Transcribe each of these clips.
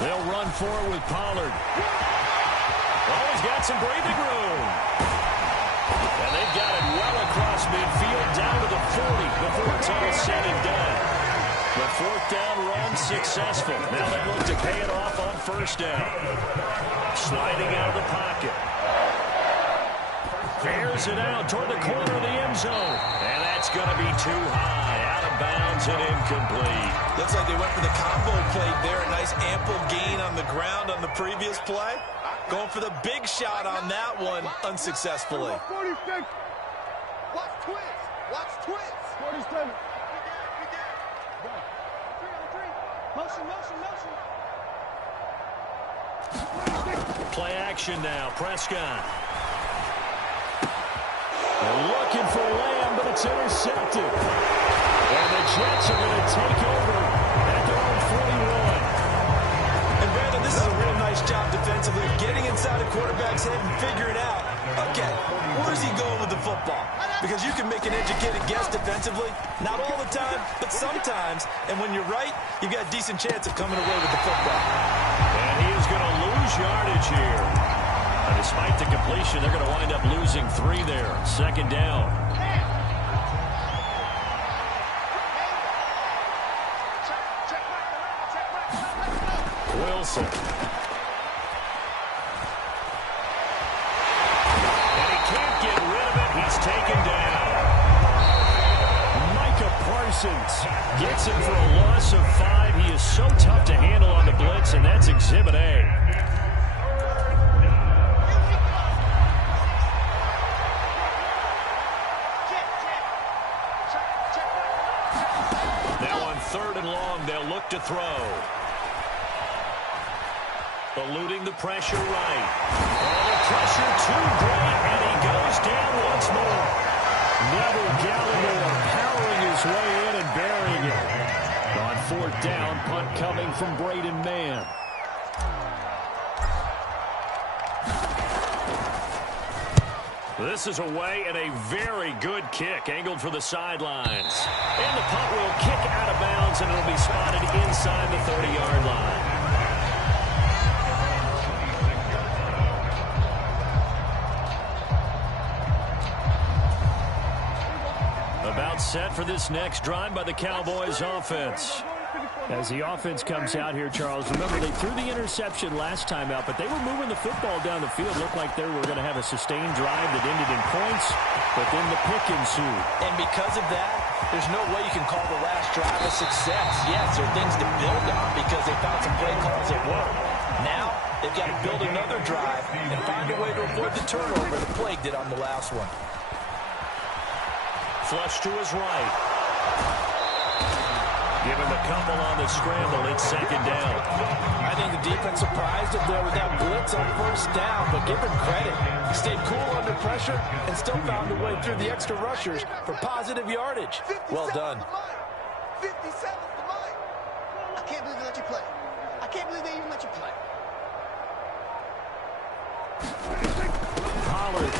They'll run for it with Pollard. Oh, he's got some breathing room. And they've got it well across midfield down to the 40 before it's all said and done. The fourth down run successful. Now they look to pay it off on first down. Sliding out of the pocket. Airs it out toward the corner of the end zone. And that's going to be too high. Out of bounds and incomplete. Looks like they went for the combo play there. A nice ample gain on the ground on the previous play. Going for the big shot on that one unsuccessfully. Watch twins. Watch twins. 47. Motion, motion, motion. Play action now. Prescott. They're looking for Lamb, but it's intercepted. And the Jets are going to take over at their own 41. And Brandon, this is a real nice job defensively, getting inside a quarterback's head and figuring out, okay, where's he going with the football? Because you can make an educated guess defensively, not all the time, but sometimes. And when you're right, you've got a decent chance of coming away with the football. And he is going to lose yardage here. Despite the completion, they're going to wind up losing 3 there. Second down. Wilson. And he can't get rid of it. He's taken down. Micah Parsons gets him for a loss of 5. He is so tough to handle on the blitz, and that's Exhibit A. Third and long, they'll look to throw. Eluding the pressure right. Oh, the pressure too great, and he goes down once more. Neville Gallimore powering his way in and burying it. On fourth down, punt coming from Braden Mann. This is away and a very good kick angled for the sidelines. And the punt will kick out of bounds, and it'll be spotted inside the 30-yard line. About set for this next drive by the Cowboys offense. As the offense comes out here, Charles, remember they threw the interception last time out, but they were moving the football down the field. Looked like they were going to have a sustained drive that ended in points, but then the pick ensued. And because of that, there's no way you can call the last drive a success. Yes, there are things to build on because they found some play calls that worked. Now, they've got to build another drive and find a way to avoid the turnover the plague did on the last one. Flush to his right. Give him a couple on the scramble. It's second down. I think the defense surprised him there with that blitz on first down, but give him credit. He stayed cool under pressure and still found a way through the extra rushers for positive yardage. Well done. 57's the mine. I can't believe they let you play. I can't believe they even let you play. Pollard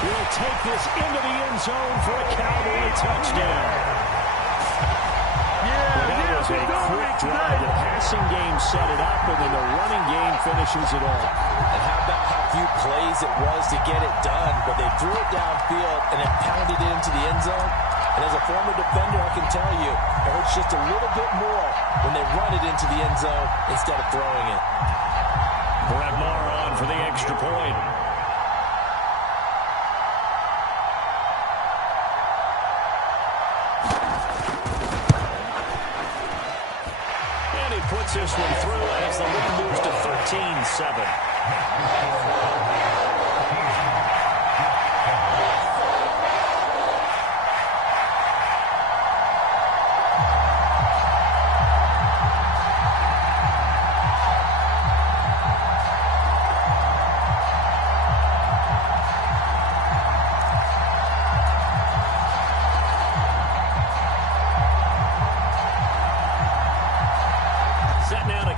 will take this into the end zone for a Cowboy touchdown. That was a quick drive. The passing game set it up, and then the running game finishes it off. And how about how few plays it was to get it done, but they threw it downfield and then pounded it into the end zone. And as a former defender, I can tell you, it hurts just a little bit more when they run it into the end zone instead of throwing it. Brett Maher on for the extra point. Puts this one through as the lead moves to 13-7.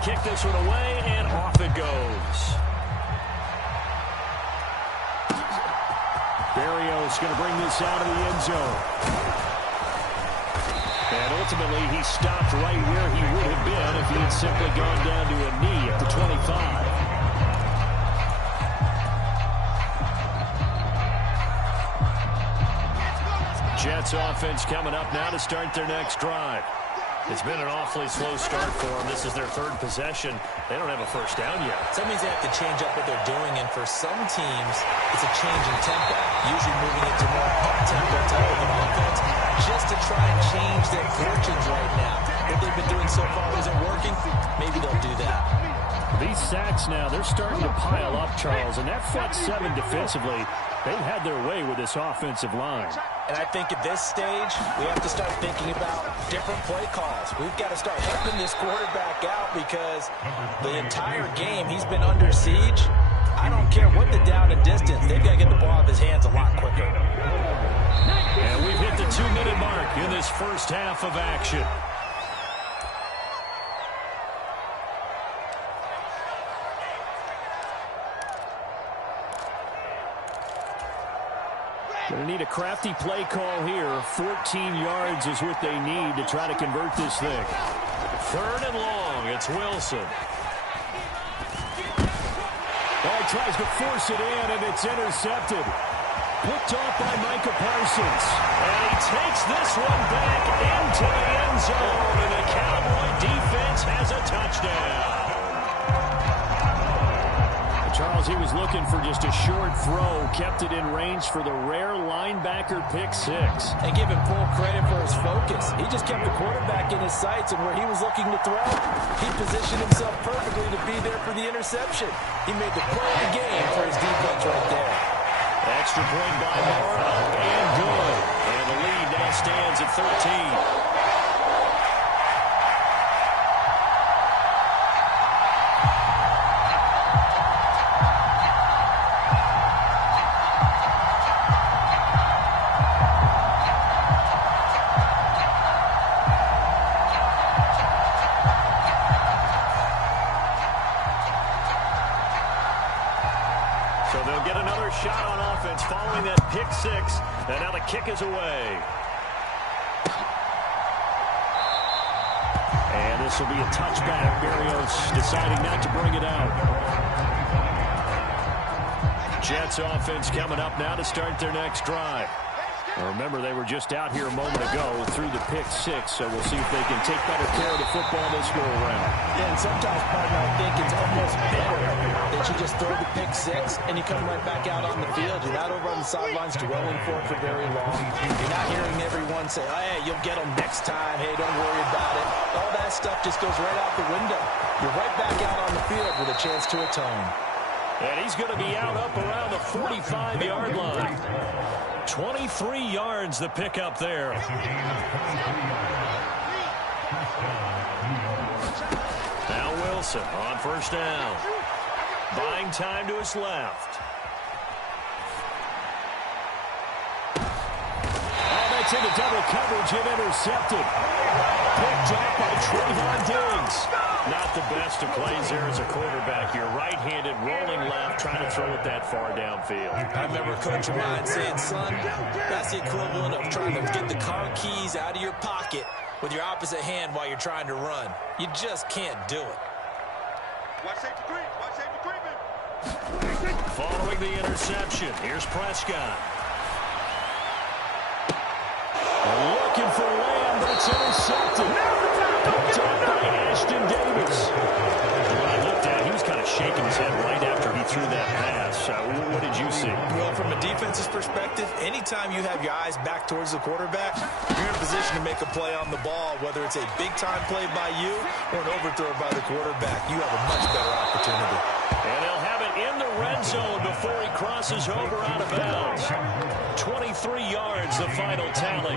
Kick this one away, and off it goes. Berrios going to bring this out of the end zone. And it'll ultimately he stopped right where he would have been if he had simply gone down to a knee at the 25. Jets offense coming up now to start their next drive. It's been an awfully slow start for them. This is their third possession. They don't have a first down yet. So that means they have to change up what they're doing, and for some teams, it's a change in tempo, usually moving into more up-tempo type of an offense, just to try and change their fortunes right now. What they've been doing so far isn't working. Maybe they'll do that. These sacks now, they're starting to pile up, Charles, and that front seven defensively, they've had their way with this offensive line. And I think at this stage, we have to start thinking about different play calls. We've got to start helping this quarterback out because the entire game he's been under siege. I don't care what the down and distance. They've got to get the ball out of his hands a lot quicker. And we've hit the 2-minute mark in this first half of action. Going to need a crafty play call here. 14 yards is what they need to try to convert this thing. 3rd and long. It's Wilson. Oh, tries to force it in, and it's intercepted. Picked off by Micah Parsons. And he takes this one back into the end zone, and the Cowboy defense has a touchdown. Charles, he was looking for just a short throw, kept it in range for the rare linebacker pick six. And give him full credit for his focus. He just kept the quarterback in his sights, and where he was looking to throw, he positioned himself perfectly to be there for the interception. He made the play of the game for his defense right there. Extra point by Mara, and good. And the lead now stands at 13. Shot on offense following that pick six, and now the kick is away. And this will be a touchback. Berrios deciding not to bring it out. Jets offense coming up now to start their next drive. Remember, they were just out here a moment ago through the pick six, so we'll see if they can take better care of the football this go around. Yeah, and sometimes, partner, I think it's almost better that you just throw the pick six and you come right back out on the field. You're not over on the sidelines dwelling for it for very long. You're not hearing everyone say, oh, hey, you'll get them next time. Hey, don't worry about it. All that stuff just goes right out the window. You're right back out on the field with a chance to atone. And he's going to be out up around the 45-yard line. 23 yards the pickup there. Now Wilson on first down. Buying time to his left. Oh, that's into double coverage and intercepted. Picked up by Trayvon Diggs. Not the best of plays there as a quarterback. You're right-handed, rolling left, trying to throw it that far downfield. I remember a coach of mine saying, son, that's the equivalent of trying to get the car keys out of your pocket with your opposite hand while you're trying to run. You just can't do it. Watch safety creep. Watch safety creeping. Following the interception, here's Prescott. Looking for Lamb, but it's intercepted. Picked up by Ashton Davis. When I looked at it, he was kind of shaking his head right after he threw that pass. What did you see? Well, from a defense's perspective, anytime you have your eyes back towards the quarterback, you're in a position to make a play on the ball, whether it's a big-time play by you or an overthrow by the quarterback. You have a much better opportunity. And they'll have it in the red zone before he crosses over out of bounds. 23 yards, the final tally.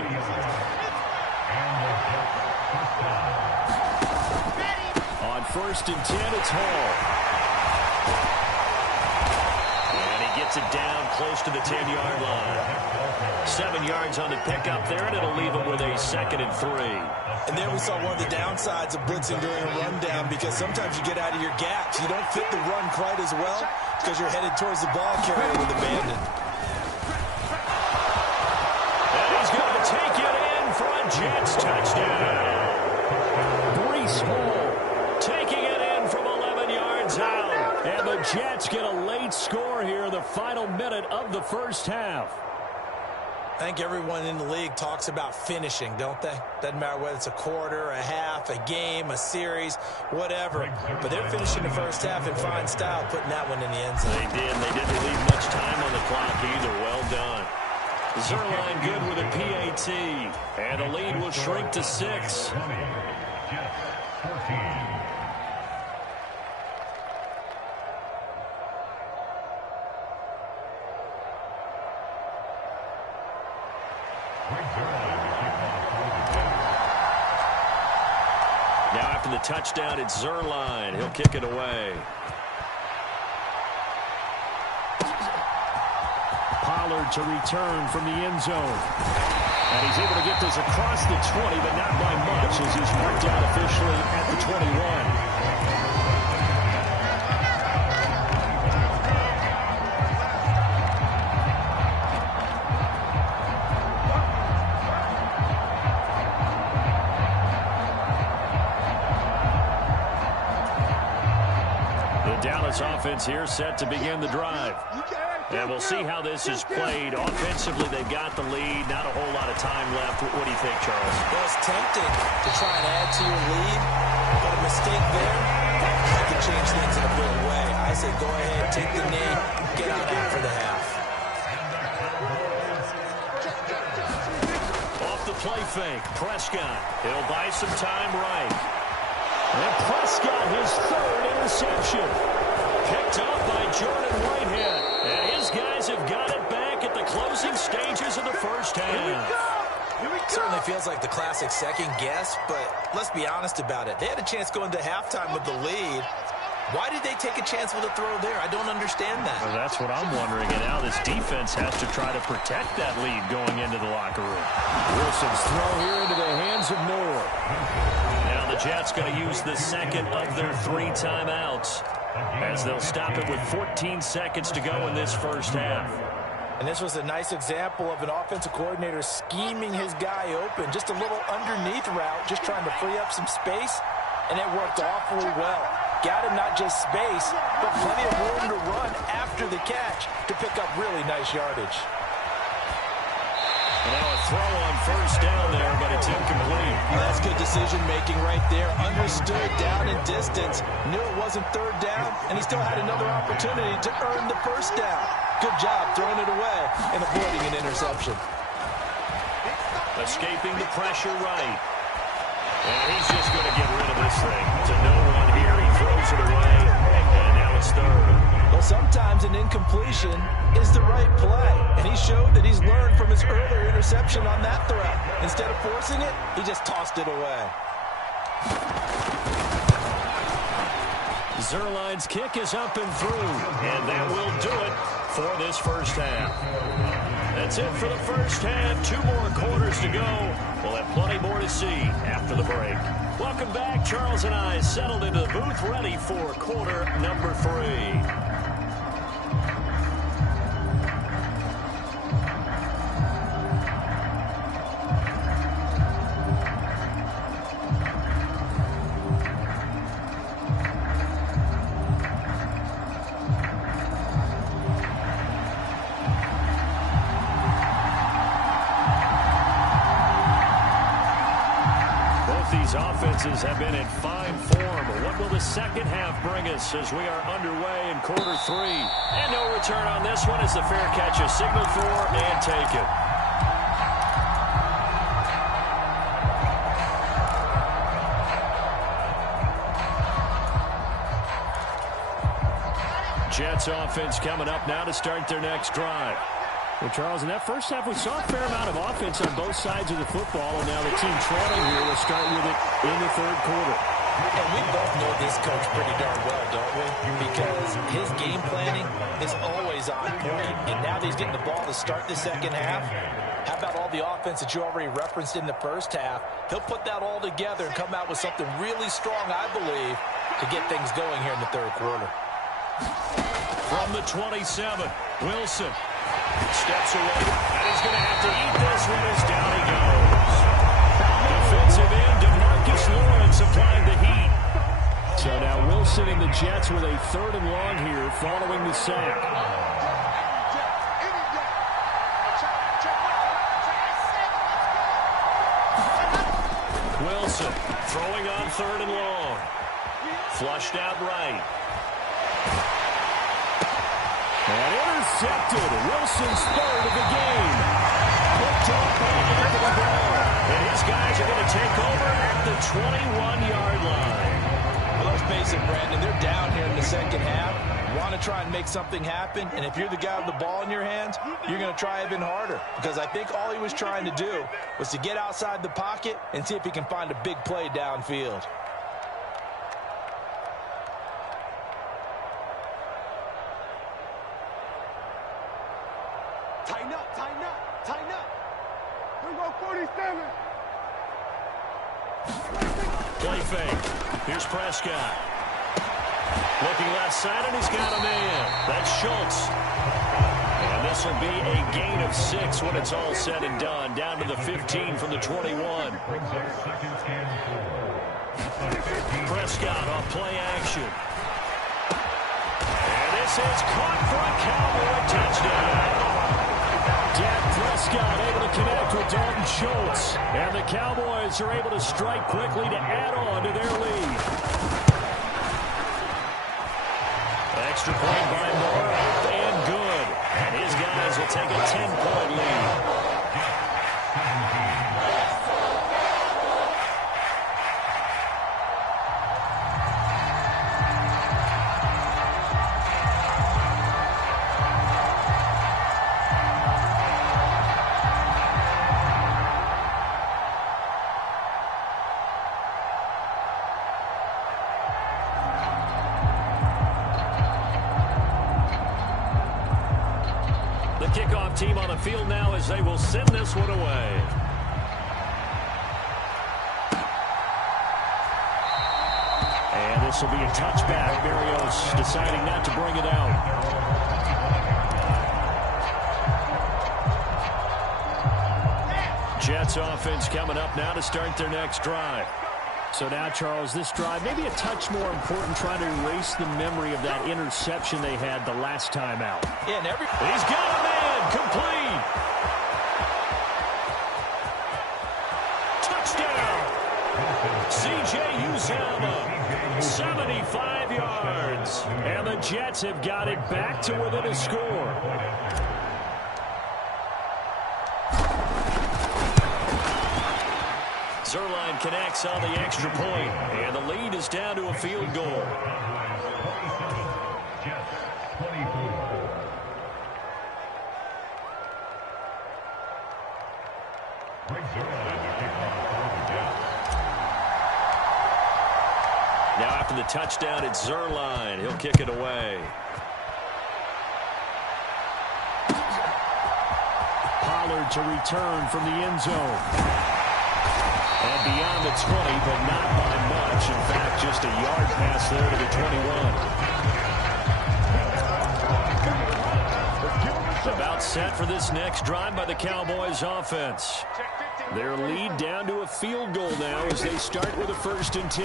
On 1st and 10, it's Hall. And he gets it down close to the 10-yard line. 7 yards on the pickup there, and it'll leave him with a 2nd and 3. And there we saw one of the downsides of blitzing during a rundown, because sometimes you get out of your gaps. You don't fit the run quite as well because you're headed towards the ball carrier with abandon. And he's going to take it in for a Jets touchdown. score here, the final minute of the first half. I think everyone in the league talks about finishing, don't they? Doesn't matter whether it's a quarter, a half, a game, a series, whatever. But they're finishing the first half in fine style, putting that one in the end zone. They did. They didn't leave much time on the clock either. Well done. Zuerlein good with a PAT. And the lead will shrink to 6. Now after the touchdown, it's Zuerlein. He'll kick it away. Pollard to return from the end zone. And he's able to get this across the 20, but not by much as he's marked out officially at the 21. Dallas offense here set to begin the drive. And we'll see how this is played. Offensively, they've got the lead. Not a whole lot of time left. What do you think, Charles? Well, it's tempting to try and add to your lead, but a mistake there, that can change things in a big way. I say go ahead, take the knee, get out there for the half. Off the play fake, Prescott. He'll buy some time right. And Prescott, his third interception. Picked up by Jordan Whitehead. And his guys have got it back at the closing stages of the first half. Here we go. Certainly feels like the classic second guess, but let's be honest about it. They had a chance going to halftime with the lead. Why did they take a chance with a throw there? I don't understand that. Well, that's what I'm wondering. And now this defense has to try to protect that lead going into the locker room. Wilson's throw here into the hands of Moore. Now the Jets going to use the second of their 3 timeouts as they'll stop it with 14 seconds to go in this first half. And this was a nice example of an offensive coordinator scheming his guy open. Just a little underneath route, just trying to free up some space, and it worked awfully well. Got him not just space, but plenty of room to run after the catch to pick up really nice yardage. Now a throw on first down there, but it's incomplete. That's good decision-making right there. Understood down and distance. Knew it wasn't third down, and he still had another opportunity to earn the first down. Good job throwing it away and avoiding an interception. Escaping the pressure right. And he's just going to get rid of this thing. To no one here. He throws it away, and now it's third. Well, sometimes an incompletion is the right play, and he showed that he's learned from his earlier interception on that throw. Instead of forcing it, he just tossed it away. Zuerlein's kick is up and through, and that will do it for this first half. That's it for the first half. 2 more quarters to go. We'll have plenty more to see after the break. Welcome back. Charles and I settled into the booth, ready for quarter number 3. Offenses have been in fine form. What will the second half bring us as we are underway in quarter 3? And no return on this one as the fair catch is signaled for and taken. Jets offense coming up now to start their next drive. Well, Charles, in that first half, we saw a fair amount of offense on both sides of the football, and now the team trailing here will start with it in the third quarter. And we both know this coach pretty darn well, don't we? Because his game planning is always on point, and now that he's getting the ball to start the second half, how about all the offense that you already referenced in the first half? He'll put that all together and come out with something really strong, I believe, to get things going here in the third quarter. From the 27, Wilson steps away, and he's going to have to eat this one as down he goes. Defensive end, DeMarcus Lawrence applying the heat. So now Wilson in the Jets with a 3rd and long here following the sack. Wilson throwing on 3rd and long. Flushed out right. And intercepted. Wilson's 3rd of the game. Picked off by Anthony Brown. And his guys are going to take over at the 21-yard line. Well, let's face it, Brandon, they're down here in the second half. Want to try and make something happen, and if you're the guy with the ball in your hands, you're going to try even harder. Because I think all he was trying to do was to get outside the pocket and see if he can find a big play downfield. Tighten up, tighten up, tighten up. Here we go, 47. Play fake. Here's Prescott. Looking left side, and he's got a man. That's Schultz. And this will be a gain of 6 when it's all said and done. Down to the 15 from the 21. Prescott off play action. And this is caught for a Cowboy touchdown. Dak Prescott able to connect with Dalton Schultz. And the Cowboys are able to strike quickly to add on to their lead. Extra point by Moore, and good. And his guys will take a 10-point lead. Kickoff team on the field now as they will send this one away. And this will be a touchback. Berrios deciding not to bring it out. Jets offense coming up now to start their next drive. So now, Charles, this drive maybe a touch more important, trying to erase the memory of that interception they had the last time out. Yeah, and he's got a man, complete. Touchdown. C.J. Uzomah, 75 yards. And the Jets have got it back to within a score. Zuerlein connects on the extra point, and the lead is down to a field goal. Now after the touchdown, it's Zuerlein. He'll kick it away. Pollard to return from the end zone. And beyond the 20, but not by much. In fact, just a yard pass there to the 21. About set for this next drive by the Cowboys offense. Their lead down to a field goal now as they start with a 1st and 10.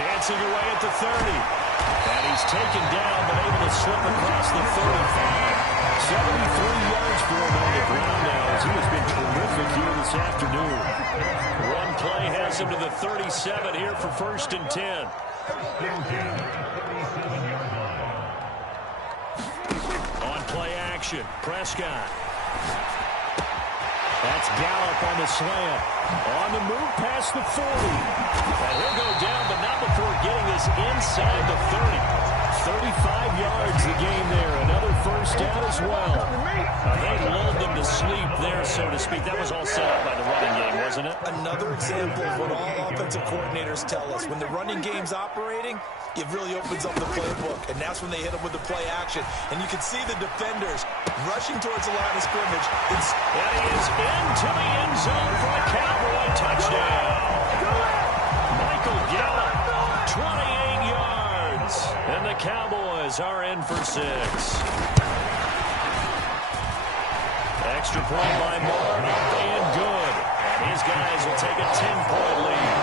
Dancing away at the 30. And he's taken down, but able to slip across the 35. 73 yards for him on the ground now as he has been terrific here this afternoon. One play has him to the 37 here for 1st and 10. On play action, Prescott. That's Gallup on the slant. On the move past the 40. And he'll go down, but not before getting this inside the 30. 35 yards the game there. Another 1st down as well. They lulled them to sleep there, so to speak. That was all set up by the running game, wasn't it? Another example of what all offensive coordinators tell us. When the running game's operating, it really opens up the playbook. And that's when they hit them with the play action. And you can see the defenders rushing towards the line of scrimmage. And he is into the end zone for a Cowboy touchdown. Michael Gallup, 28 yards. And the Cowboys are in for 6. Extra point by Moore, and good. And his guys will take a 10-point lead.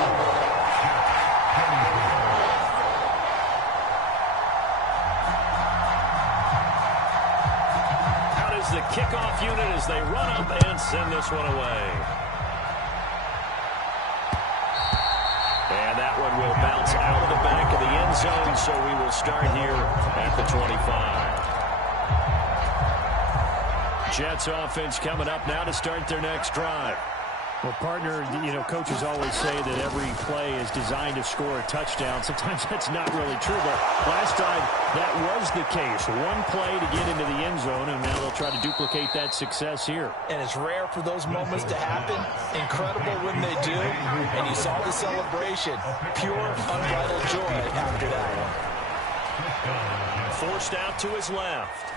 unit as they run up and send this one away. And that one will bounce out of the back of the end zone, so we will start here at the 25. Jets offense coming up now to start their next drive. Well, partner, you know, coaches always say that every play is designed to score a touchdown. Sometimes that's not really true, but last time that was the case. One play to get into the end zone, and now they'll try to duplicate that success here. And it's rare for those moments to happen. Incredible when they do. And you saw the celebration. Pure, unbridled joy after that one. Forced out to his left.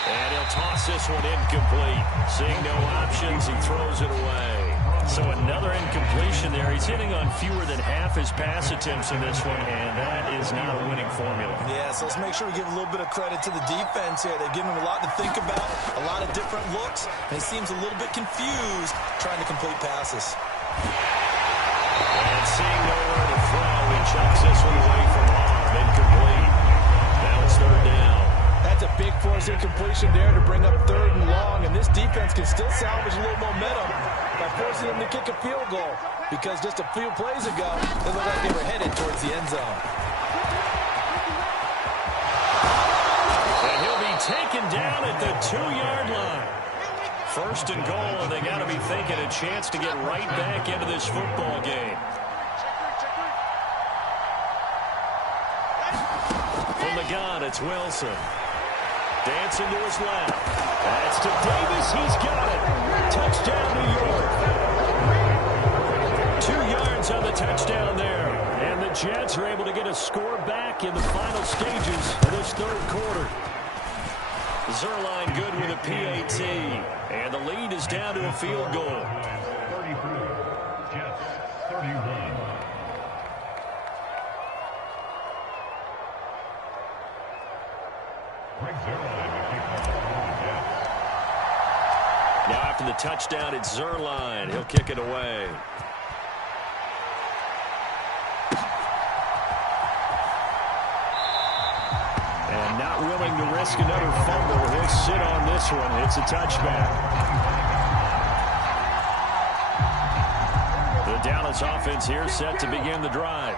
And he'll toss this one incomplete. Seeing no options, he throws it away. So another incompletion there. He's hitting on fewer than half his pass attempts in this one, and that is not a winning formula. Yeah, so let's make sure we give a little bit of credit to the defense here. They've given him a lot to think about, a lot of different looks, and he seems a little bit confused trying to complete passes. And seeing nowhere to throw, he chucks this one away from harm. Incomplete. Now it's third down. That's a big force incompletion there to bring up third and long, and this defense can still salvage a little momentum by forcing them to kick a field goal, because just a few plays ago, they looked like they were headed towards the end zone. And he'll be taken down at the 2-yard line. First and goal, and they got to be thinking a chance to get right back into this football game. From the gun, it's Wilson. Dancing to his left. That's to Davis. He's got it. Touchdown, New York. 2 yards on the touchdown there. And the Jets are able to get a score back in the final stages of this third quarter. Zuerlein good with a PAT. And the lead is down to a field goal. 33, Jets 31. Now after the touchdown, it's Zuerlein. He'll kick it away. And not willing to risk another fumble. He'll sit on this one. It's a touchback. The Dallas offense here set to begin the drive.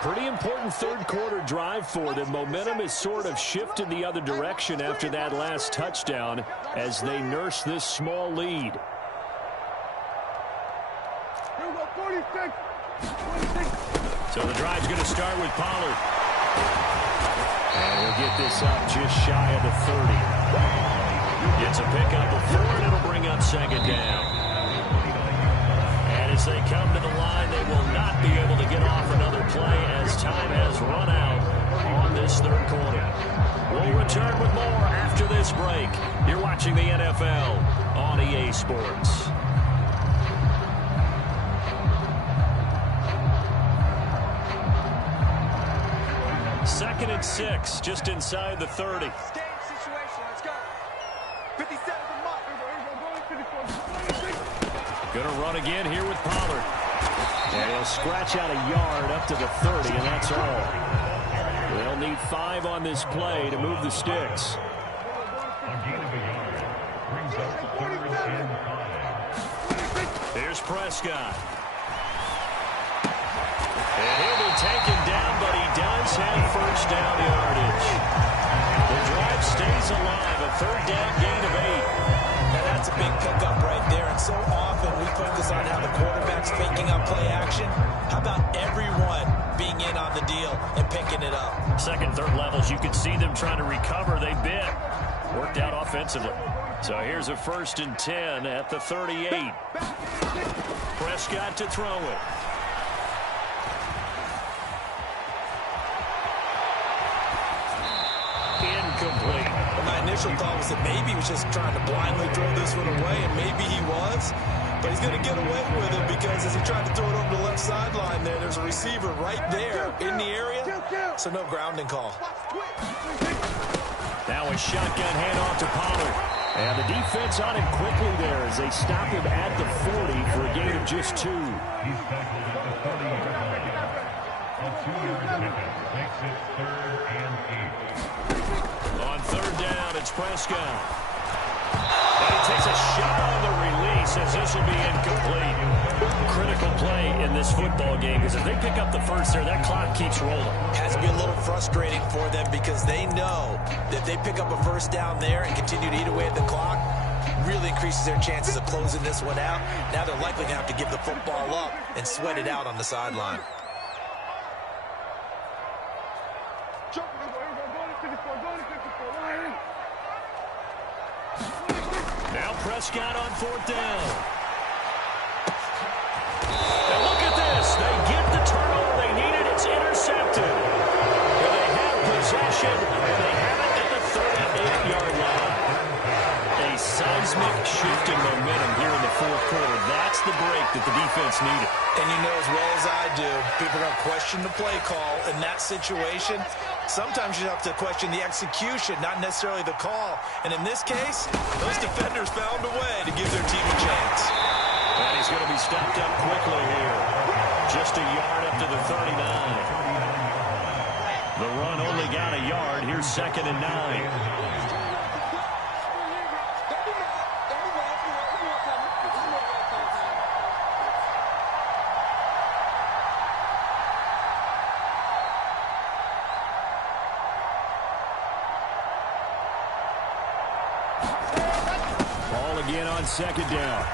Pretty important third quarter drive for them. Momentum has sort of shifted the other direction after that last touchdown as they nurse this small lead. So the drive's going to start with Pollard. And he'll get this up just shy of the 30. Gets a pickup of 4, and it'll bring up second down. As they come to the line, they will not be able to get off another play as time has run out on this third quarter. We'll return with more after this break. You're watching the NFL on EA Sports. Second and 6, just inside the 30. Game situation. Let's go. 57 mark. Going to run again here with Pollard. And he'll scratch out a yard up to the 30, and that's all. They'll need 5 on this play to move the sticks. A gain of a yard brings up 3rd and 5. Here's Prescott. And he'll be taken down, but he does have first down yardage. The drive stays alive, a 3rd down gain of 8. Now that's a big pickup right there, and so often we focus on how the quarterback's faking on play action. How about everyone being in on the deal and picking it up? Second, third levels, you can see them trying to recover. They bit. Worked out offensively. So here's a 1st and 10 at the 38. Prescott to throw it. Incomplete. My initial thought was that maybe he was just trying to blindly throw this one away, and maybe he was. But he's going to get away with it because as he tried to throw it over the left sideline there's a receiver right there in the area, so no grounding call. Now a shotgun handoff to Pollard. And the defense on him quickly there as they stop him at the 40 for a gain of just 2. He's tackled at the 30-yard line. A 2-yard pickup makes it 3rd and 8. On 3rd down, it's Prescott. And he takes a shot on the release as this will be incomplete. Critical play in this football game because if they pick up the first there, that clock keeps rolling. Has to be a little frustrating for them because they know that if they pick up a first down there and continue to eat away at the clock, really increases their chances of closing this one out. Now they're likely going to have to give the football up and sweat it out on the sideline. Now Prescott on 4th down. And look at this. They get the turnover they needed. It's intercepted. And they have possession, and they have it at the 38-yard line. A seismic shift in momentum here in the 4th quarter. That's the break that the defense needed. And you know as well as I do, people are going to question the play call in that situation. Sometimes you have to question the execution, not necessarily the call. And in this case, those defenders found a way to give their team a chance. And he's going to be stopped up quickly here. Just a yard up to the 39. The run only got a yard. Here's 2nd and 9. Again on 2nd down.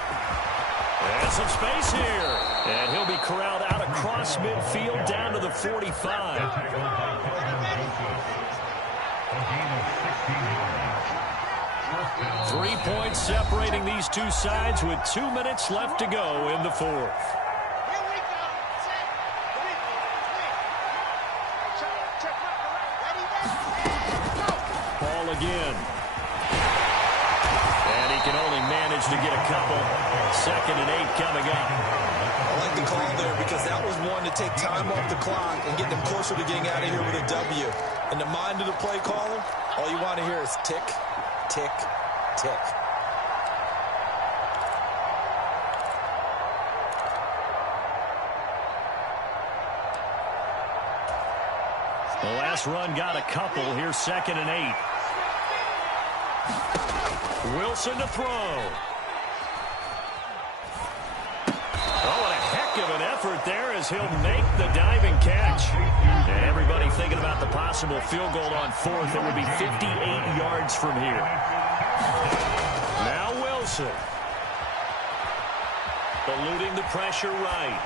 And some space here. And he'll be corralled out across midfield down to the 45. Tackled by Kelvin Joseph. A gain of 16 yards. 3 points separating these two sides with 2 minutes left to go in the 4th. Ball again. Can only manage to get a couple. 2nd and 8 coming up. I like the call there because that was one to take time off the clock and get them closer to getting out of here with a W. In the mind of the play caller, all you want to hear is tick, tick, tick. The last run got a couple. Here's 2nd and 8. Wilson to throw. Oh, what a heck of an effort there as he'll make the diving catch. And everybody thinking about the possible field goal on 4th. It would be 58 yards from here. Now Wilson. Eluding the pressure right.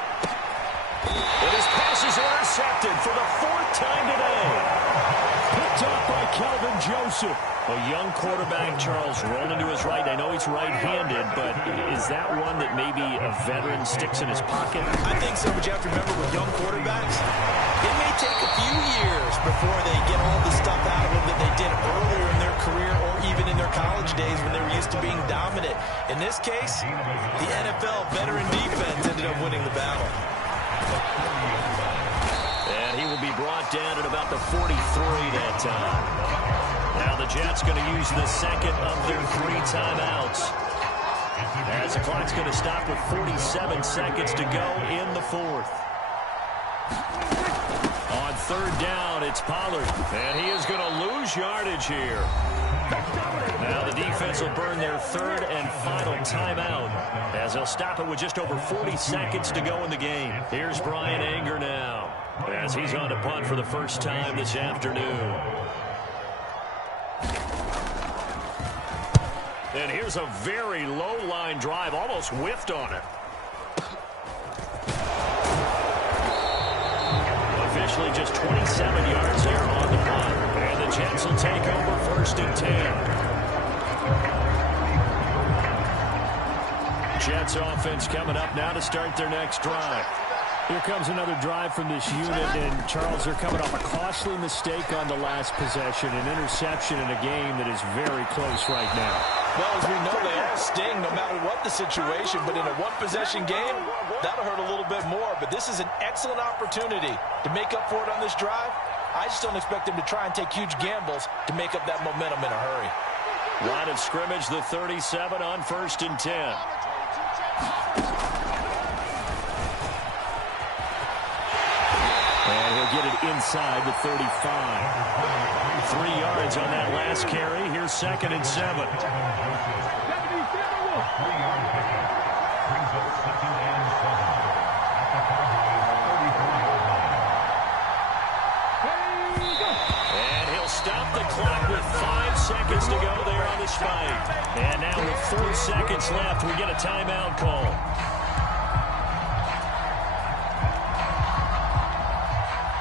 And his pass is intercepted for the 4th time today. Picked up by Kelvin Joseph. A young quarterback, Charles, rolling to his right. I know he's right-handed, but is that one that maybe a veteran sticks in his pocket? I think so, but you have to remember with young quarterbacks, it may take a few years before they get all the stuff out of them that they did earlier in their career or even in their college days when they were used to being dominant. In this case, the NFL veteran defense ended up winning the battle. And he will be brought down at about the 43 that time. Now the Jets going to use the 2nd of their 3 timeouts. As the clock's going to stop with 47 seconds to go in the 4th. On 3rd down, it's Pollard. And he is going to lose yardage here. Now the defense will burn their 3rd and final timeout as they'll stop it with just over 40 seconds to go in the game. Here's Brian Anger now as he's on to punt for the first time this afternoon. And here's a very low-line drive, almost whiffed on it. Officially just 27 yards here on the punt. And the Jets will take over 1st and 10. Jets offense coming up now to start their next drive. Here comes another drive from this unit, and Charles, they're coming off a costly mistake on the last possession, an interception in a game that is very close right now. Well, as we know, they all sting no matter what the situation, but in a one-possession game, that'll hurt a little bit more. But this is an excellent opportunity to make up for it on this drive. I just don't expect them to try and take huge gambles to make up that momentum in a hurry. Line of scrimmage, the 37 on 1st and 10. And inside the 35. 3 yards on that last carry. Here's 2nd and 7. 3-yard pickup brings up 2nd and 7. At the Cardinals' 34-yard line. And he'll stop the clock with 5 seconds to go there on the spike. And now with 4 seconds left, we get a timeout call.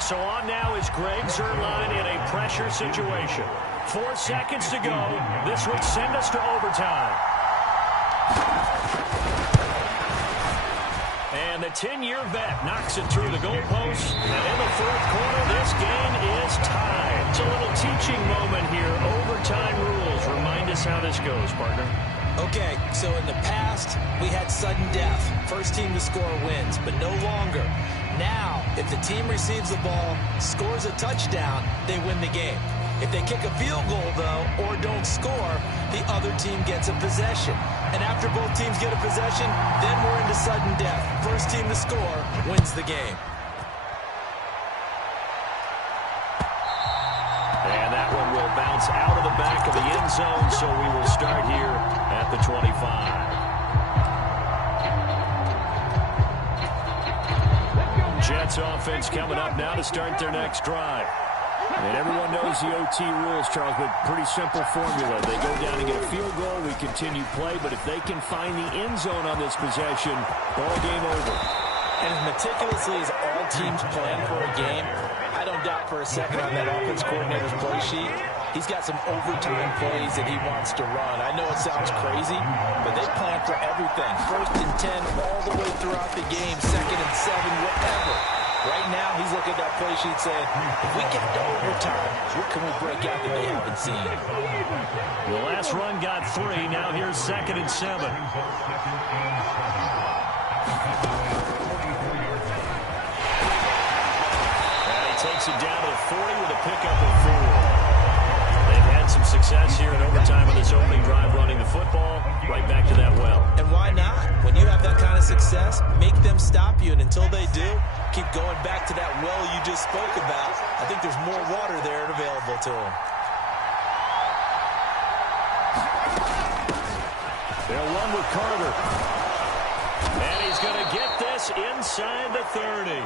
So on now is Greg Zuerlein in a pressure situation. 4 seconds to go. This would send us to overtime. And the 10-year vet knocks it through the goalpost. And in the 4th quarter, this game is tied. It's a little teaching moment here. Overtime rules. Remind us how this goes, partner. Okay, so in the past, we had sudden death. First team to score wins, but no longer. Now, if the team receives the ball, scores a touchdown, they win the game. If they kick a field goal, though, or don't score, the other team gets a possession. And after both teams get a possession, then we're into sudden death. First team to score wins the game. And that one will bounce out of the back of the end zone, so we will start here at the 25. Jets offense coming up now to start their next drive. And everyone knows the OT rules, Charles, but pretty simple formula. They go down and get a field goal, we continue play, but if they can find the end zone on this possession, ball game over. And as meticulously as all teams plan for a game, I don't doubt for a second on that offense coordinator's play sheet, he's got some overtime plays that he wants to run. I know it sounds crazy, but they plan for everything. 1st and 10 all the way throughout the game, 2nd and 7, whatever. Right now, he's looking at that play sheet saying, if we get to overtime, what can we break out that they haven't seen? The last run got 3. Now here's 2nd and 7. And he takes it down to the 40 with a pickup of 4. They've had some success here in overtime on this opening drive running the football. Right back to that well. And why not? When you have that kind of success, make them stop you. And until they do, keep going back to that well you just spoke about. I think there's more water there available to them. They'll run with Carter. And he's going to get this inside the 30.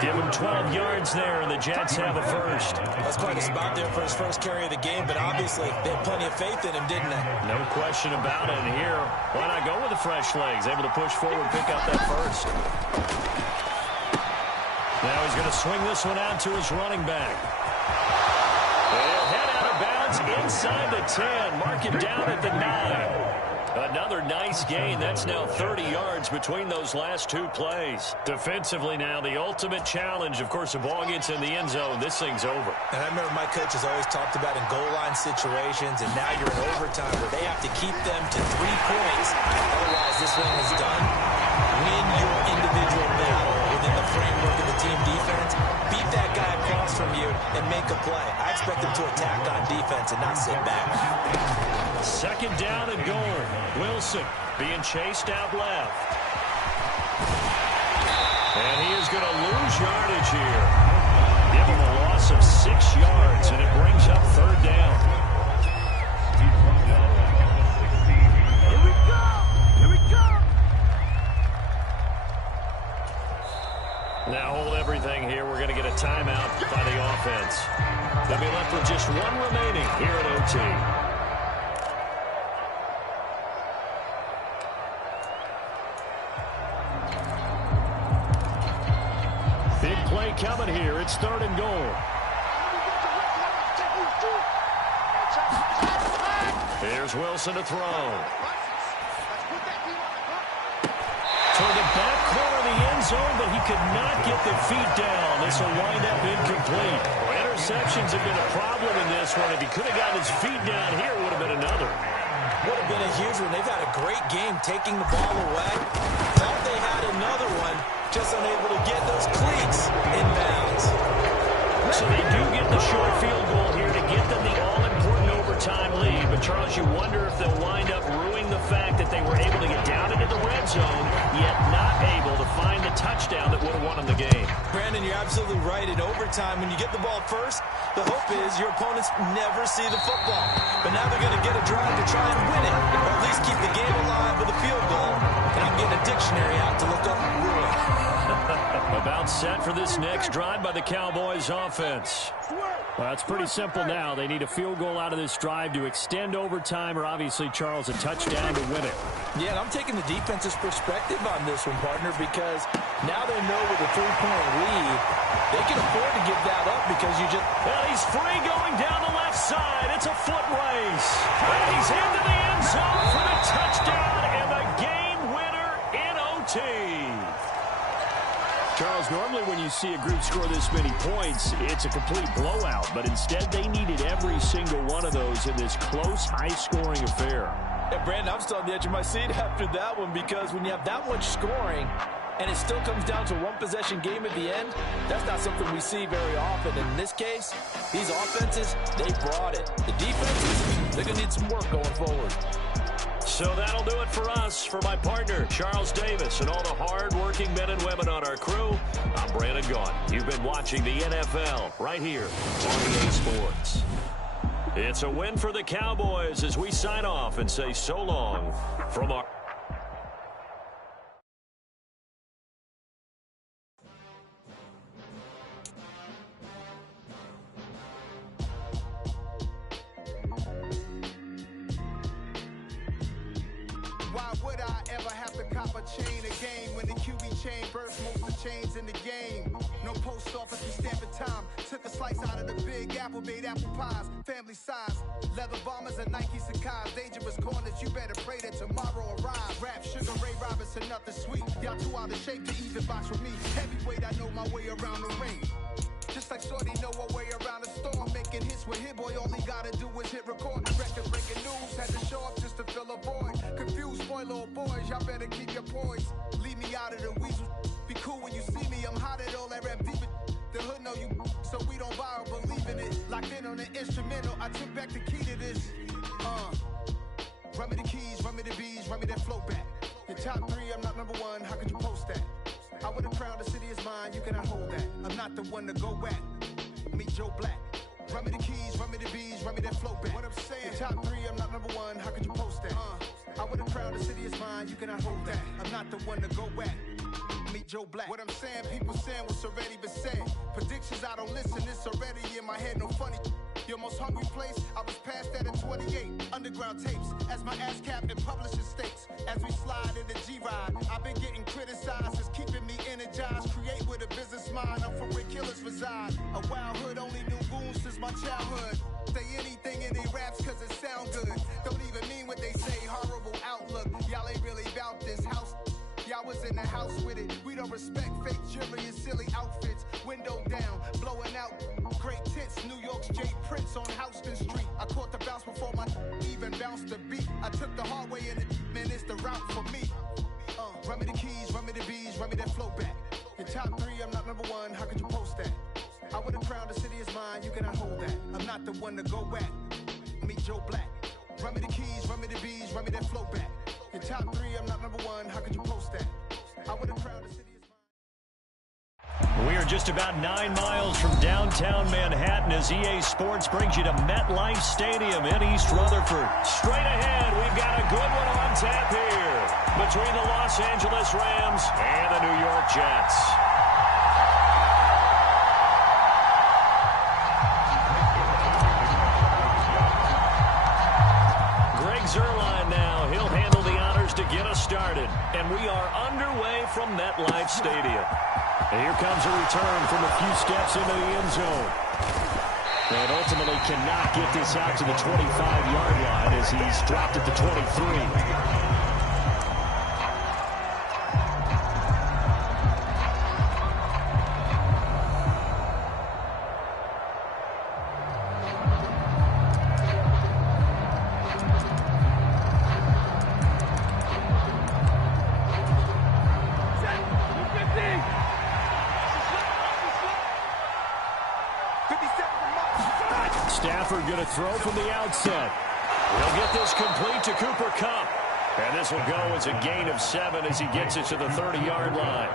Give him 12 yards there, and the Jets have a first. That's quite a spot there for his first carry of the game, but obviously they had plenty of faith in him, didn't they? No question about it. And here, why not go with the fresh legs? Able to push forward, pick up that first. Now he's going to swing this one out to his running back. He'll head out of bounds inside the 10. Mark it down at the 9. Another nice gain. That's now 30 yards between those last 2 plays. Defensively now, the ultimate challenge. Of course, the ball gets in the end zone. This thing's over. And I remember my coaches always talked about in goal line situations, and now you're in overtime where they have to keep them to 3 points. Otherwise, this thing is done. Win your individual battle within the framework of the team defense. Beat that guy across from you and make a play. I expect them to attack on defense and not sit back. 2nd down and goal. Wilson being chased out left. And he is going to lose yardage here. Give him a loss of 6 yards, and it brings up 3rd down. Here we go! Here we go! Now hold everything here. We're going to get a timeout by the offense. They'll be left with just 1 remaining here at OT. Big play coming here. It's 3rd and goal. Here's Wilson to throw. Toward the back corner of the end zone, but he could not get the feet down. This will wind up incomplete. Interceptions have been a problem in this one. If he could have gotten his feet down here, it would have been another. Would have been a huge one. They've had a great game taking the ball away. Thought they had another one, just unable to get those cleats in bounds. So they do get the short field goal here to get them the all-important overtime lead. But, Charles, you wonder if they'll wind up ruining the fact that they were able to get down into the red zone, yet not able to find the touchdown that would have won them the game. Brandon, you're absolutely right. In overtime, when you get the ball first, the hope is your opponents never see the football. But now they're going to get a drive to try and win it, or at least keep the game alive with a field goal. And I'm getting a dictionary out to look up ruin. About set for this next drive by the Cowboys offense. Well, it's pretty simple now. They need a field goal out of this drive to extend overtime, or obviously, Charles, a touchdown to win it. Yeah, and I'm taking the defense's perspective on this one, partner, because now they know with a 3-point lead, they can afford to give that up because you just... Well, he's free going down the left side. It's a foot race. And he's into the end zone for the touchdown and the game winner in OT. Charles, normally when you see a group score this many points, it's a complete blowout. But instead, they needed every single one of those in this close, high-scoring affair. Yeah, Brandon, I'm still on the edge of my seat after that one because when you have that much scoring and it still comes down to a one-possession game at the end, that's not something we see very often. In this case, these offenses, they brought it. The defenses, they're going to need some work going forward. So that'll do it for us. For my partner, Charles Davis, and all the hard-working men and women on our crew, I'm Brandon Gaudin. You've been watching the NFL right here on EA Sports. It's a win for the Cowboys as we sign off and say so long from our... Why would I ever have to cop a chain again when the QB chain burst most of the chains in the game? No post office, we stamp in time. Took a slice out of the big apple, made apple pies, family size. Leather bombers and Nike Sakai's. Dangerous corners, you better pray that tomorrow arrives. Rap, Sugar Ray Robinson, nothing sweet. Y'all too out of shape to even box with me. Heavyweight, I know my way around the ring. Just like Shorty know her way around the storm. Making hits with Hit Boy, all he gotta do is hit record. Record breaking news, had to show up just to fill a void. Confused, spoiled little boys, y'all better keep your poise. Leave me out of the weasel. Be cool when you see me, I'm hot at all that rap deep. The hood know you, so we don't buy or believe in it. Locked in on the instrumental, I took back the key to this. Run me the keys, run me the bees, run me that flow back. Your top 3, I'm not number 1, how could you post that? I would have crowned the city is mine, you cannot hold that. I'm not the one to go back. Meet Joe Black. Run me the keys, run me the bees, run me that flow back. What I'm saying, your top 3, I'm not number 1, how could you post that? I would have crowned the city is mine, you cannot hold that. I'm not the one to go back. Meet Joe Black. What I'm saying, people saying what's already been said. Predictions, I don't listen, it's already in my head, no funny. Your most hungry place, I was past that at 28. Underground tapes, as my ass cap in publishing states. As we slide in the G-Ride, I've been getting criticized, it's keeping me energized. Create with a business mind, I'm from where killers reside. A wild hood, only knew goons since my childhood. Say anything in they raps cause it sound good. Don't even mean what they say, horrible outlook. Y'all ain't really about this house. Y'all was in the house with it. We don't respect fake jewelry and silly outfits. Window down, blowing out. Great tits, New York's J. Prince on Houston Street. I caught the bounce before my even bounced the beat. I took the hard way and man, it's the route for me. Run me the keys, run me the bees, run me that flow back. Your top 3, I'm not number 1, how could you post that? I would have crowned the city is mine, you cannot hold that. I'm not the one to go back. Meet Joe Black. Run me the keys, run me the bees, run me that flow back. Your top 3, I'm not number 1, how could you post that? I would have crowned the city is mine. We are just about 9 miles from downtown Manhattan as EA Sports brings you to MetLife Stadium in East Rutherford. Straight ahead, we've got a good one on tap here between the Los Angeles Rams and the New York Jets. Greg Zuerlein now. He'll handle the honors to get us started. And we are underway from MetLife Stadium. And here comes a return from a few steps into the end zone. And ultimately cannot get this out to the 25-yard line as he's dropped at the 23. Stafford going to throw from the outset. He'll get this complete to Cooper Kupp. And this will go as a gain of 7 as he gets it to the 30-yard line.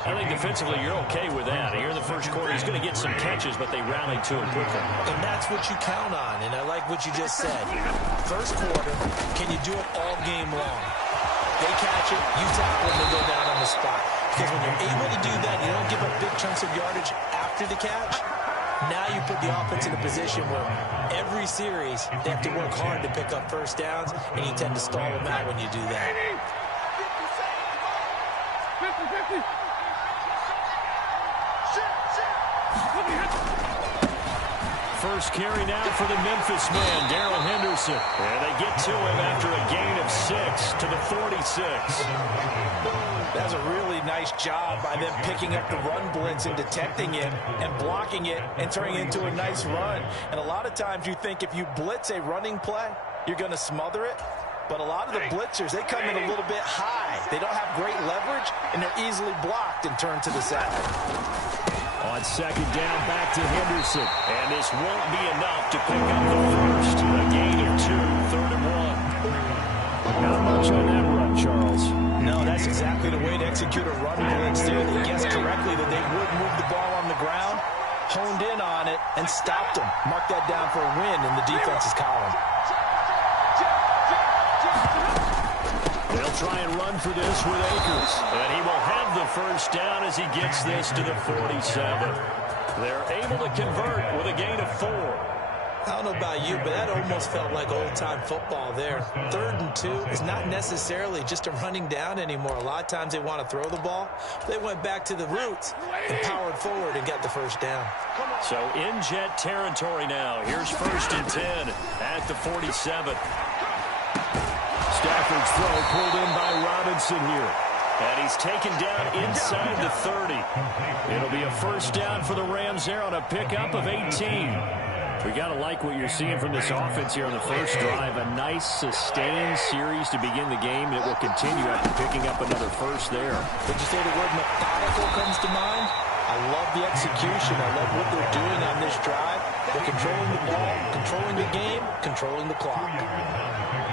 I think defensively you're okay with that. Here in the first quarter, he's going to get some catches, but they rallied to him quickly. And that's what you count on, and I like what you just said. First quarter, can you do it all game long? They catch it, you tackle them, they go down on the spot. Because when you're able to do that, you don't give up big chunks of yardage after the catch. Now you put the offense in a position where every series they have to work hard to pick up first downs, and you tend to stall them out when you do that. 50-50. First carry now for the Memphis man, Darrell Henderson. And they get to him after a gain of 6 to the 46. That's a really nice job by them picking up the run blitz and detecting it and blocking it and turning it into a nice run. And a lot of times you think if you blitz a running play, you're going to smother it. But a lot of the blitzers, they come in a little bit high. They don't have great leverage, and they're easily blocked and turned to the side. On second down, back to Henderson. And this won't be enough to pick up the first. A gain of 2, 3rd and 1. Not much on that run, Charles. No, that's exactly the way to execute a run blitz there. They guessed correctly that they would move the ball on the ground, honed in on it, and stopped them. Mark that down for a win in the defense's column. They'll try and run for this with Akers. And he will have the first down as he gets this to the 47. They're able to convert with a gain of 4. I don't know about you, but that almost felt like old-time football there. 3rd and 2 is not necessarily just a running down anymore. A lot of times they want to throw the ball. They went back to the roots and powered forward and got the first down. So in jet territory now. Here's 1st and 10 at the 47. Stafford's throw pulled in by Robinson here. And he's taken down inside the 30. It'll be a first down for the Rams there on a pickup of 18. We got to like what you're seeing from this offense here on the first drive. A nice, sustained series to begin the game that will continue after picking up another first there. Did you say the word methodical comes to mind? I love the execution. I love what they're doing on this drive. They're controlling the ball, controlling the game, controlling the clock.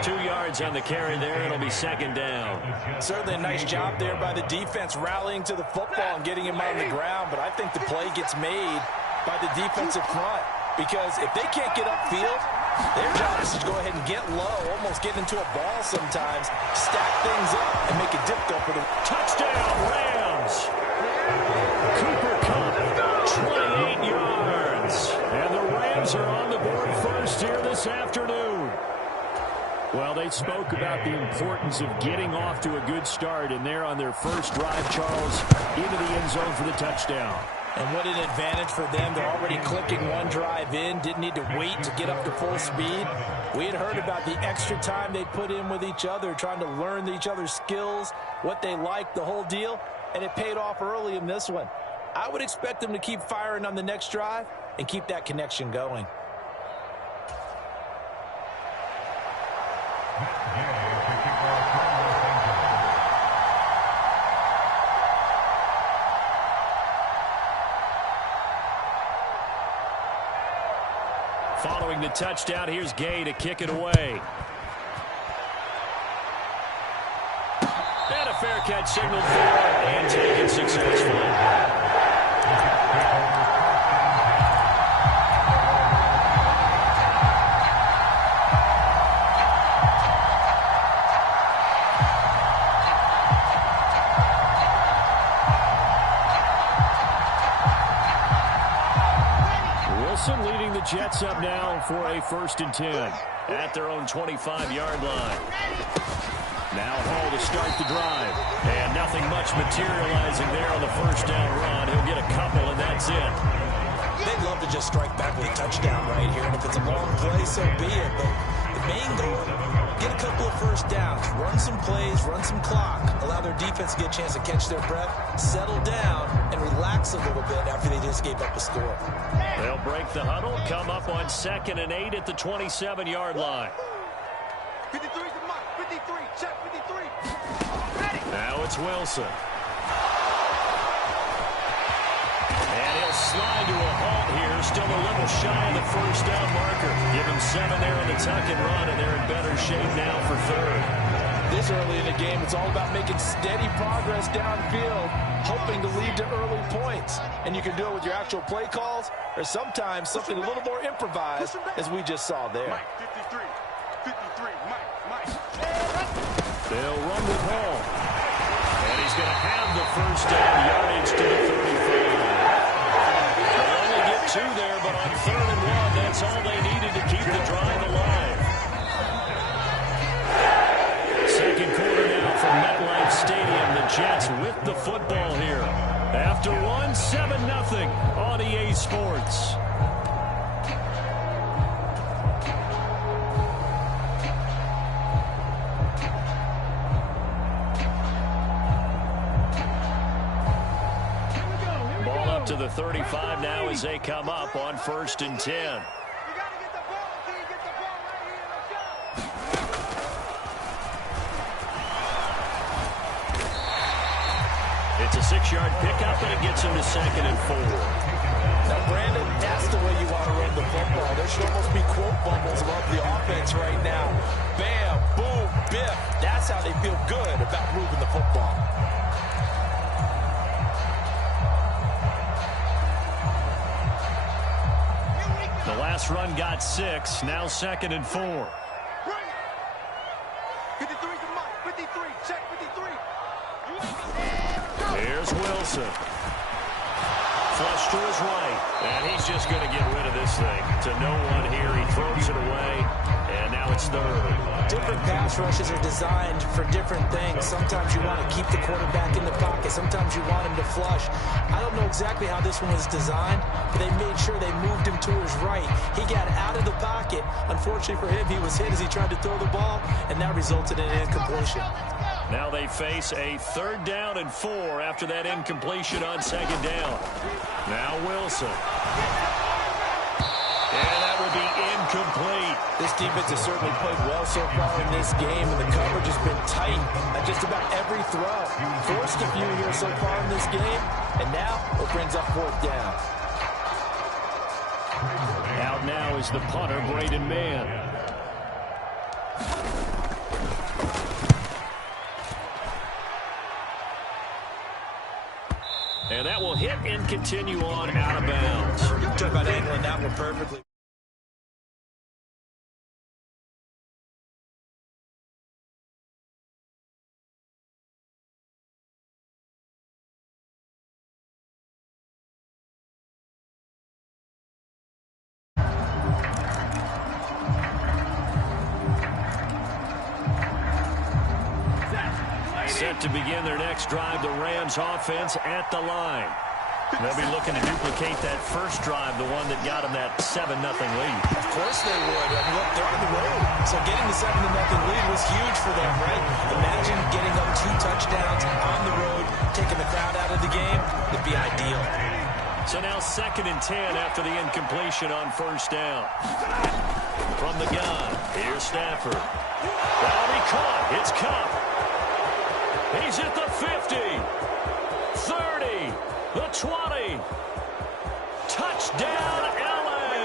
2 yards on the carry there. It'll be second down. Certainly a nice job there by the defense rallying to the football and getting him on the ground, but I think the play gets made by the defensive front. Because if they can't get upfield, their job is to go ahead and get low, almost get into a ball sometimes, stack things up, and make it difficult for the touchdown Rams. Cooper Kupp, 28 yards. And the Rams are on the board first here this afternoon. Well, they spoke about the importance of getting off to a good start, and they're on their first drive, Charles, into the end zone for the touchdown. And what an advantage for them. They're already clicking one drive in, didn't need to wait to get up to full speed. We had heard about the extra time they put in with each other, trying to learn each other's skills, what they liked, the whole deal, and it paid off early in this one. I would expect them to keep firing on the next drive and keep that connection going. Following the touchdown, here's Gay to kick it away. And a fair catch signaled for and taken successfully. Leading the Jets up now for a 1st and 10 at their own 25-yard line. Now Hall to start the drive. And nothing much materializing there on the first down run. He'll get a couple, and that's it. They'd love to just strike back with a touchdown right here. And if it's a long play, so be it. But the main goal, get a couple of first downs, run some plays, run some clock, allow their defense to get a chance to catch their breath, settle down, and relax a little bit after they just gave up a score. They'll break the huddle, come up on 2nd and 8 at the 27-yard line. 53 to Mike. 53. Check 53. Now it's Wilson. And he'll slide to a halt here. Still a little shy of the first down marker. Give him 7 there on the tuck and run, and they're in better shape now for 3rd. This early in the game, it's all about making steady progress downfield, hoping to lead to early points. And you can do it with your actual play calls, or sometimes something a little more improvised, as we just saw there. Mike, 53, Mike. They'll run with Hall. And he's going to have the first down, yardage to the 35. They'll only get 2 there, but on 3rd and 1, that's all they needed to keep the drive alive. Second quarter now from MetLife Stadium. The Jets with the football here. After 1, 7-0 on EA Sports. Ball up to the 35 now as they come up on 1st and 10. It's a 6-yard pickup, and it gets him to 2nd and 4. Now, Brandon, that's the way you want to run the football. There should almost be quote bubbles above the offense right now. Bam, boom, biff. That's how they feel good about moving the football. The last run got 6, now 2nd and 4. 53 to Mike, 53, check 53. Here's Wilson. Flush to his right. And he's just going to get rid of this thing. To no one here. He throws it away. And now it's 3rd. Different pass rushes are designed for different things. Sometimes you want to keep the quarterback in the pocket. Sometimes you want him to flush. I don't know exactly how this one was designed, but they made sure they moved him to his right. He got out of the pocket. Unfortunately for him, he was hit as he tried to throw the ball, and that resulted in an incompletion. Now they face a 3rd down and 4 after that incompletion on 2nd down. Now Wilson. And that will be incomplete. This defense has certainly played well so far in this game, and the coverage has been tight at just about every throw. Forced a few here so far in this game, and now it brings up 4th down. Out now is the punter, Braden Mann. And that will hit and continue on out of bounds. Talk about angling that one perfectly. Set to begin their next drive, the Rams offense at the line. They'll be looking to duplicate that first drive, the one that got them that 7-0 lead. Of course they would. I mean, look, they're on the road. So getting the 7-0 lead was huge for them, right? Imagine getting up 2 touchdowns on the road, taking the crowd out of the game. It'd be ideal. So now 2nd and 10 after the incompletion on 1st down. From the gun, here's Stafford. That'll be caught. It's Kupp. He's at the 50, 30, the 20. Touchdown, L.A.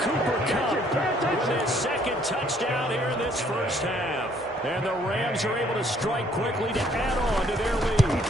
Cooper Kupp with his 2nd touchdown here in this first half. And the Rams are able to strike quickly to add on to their lead.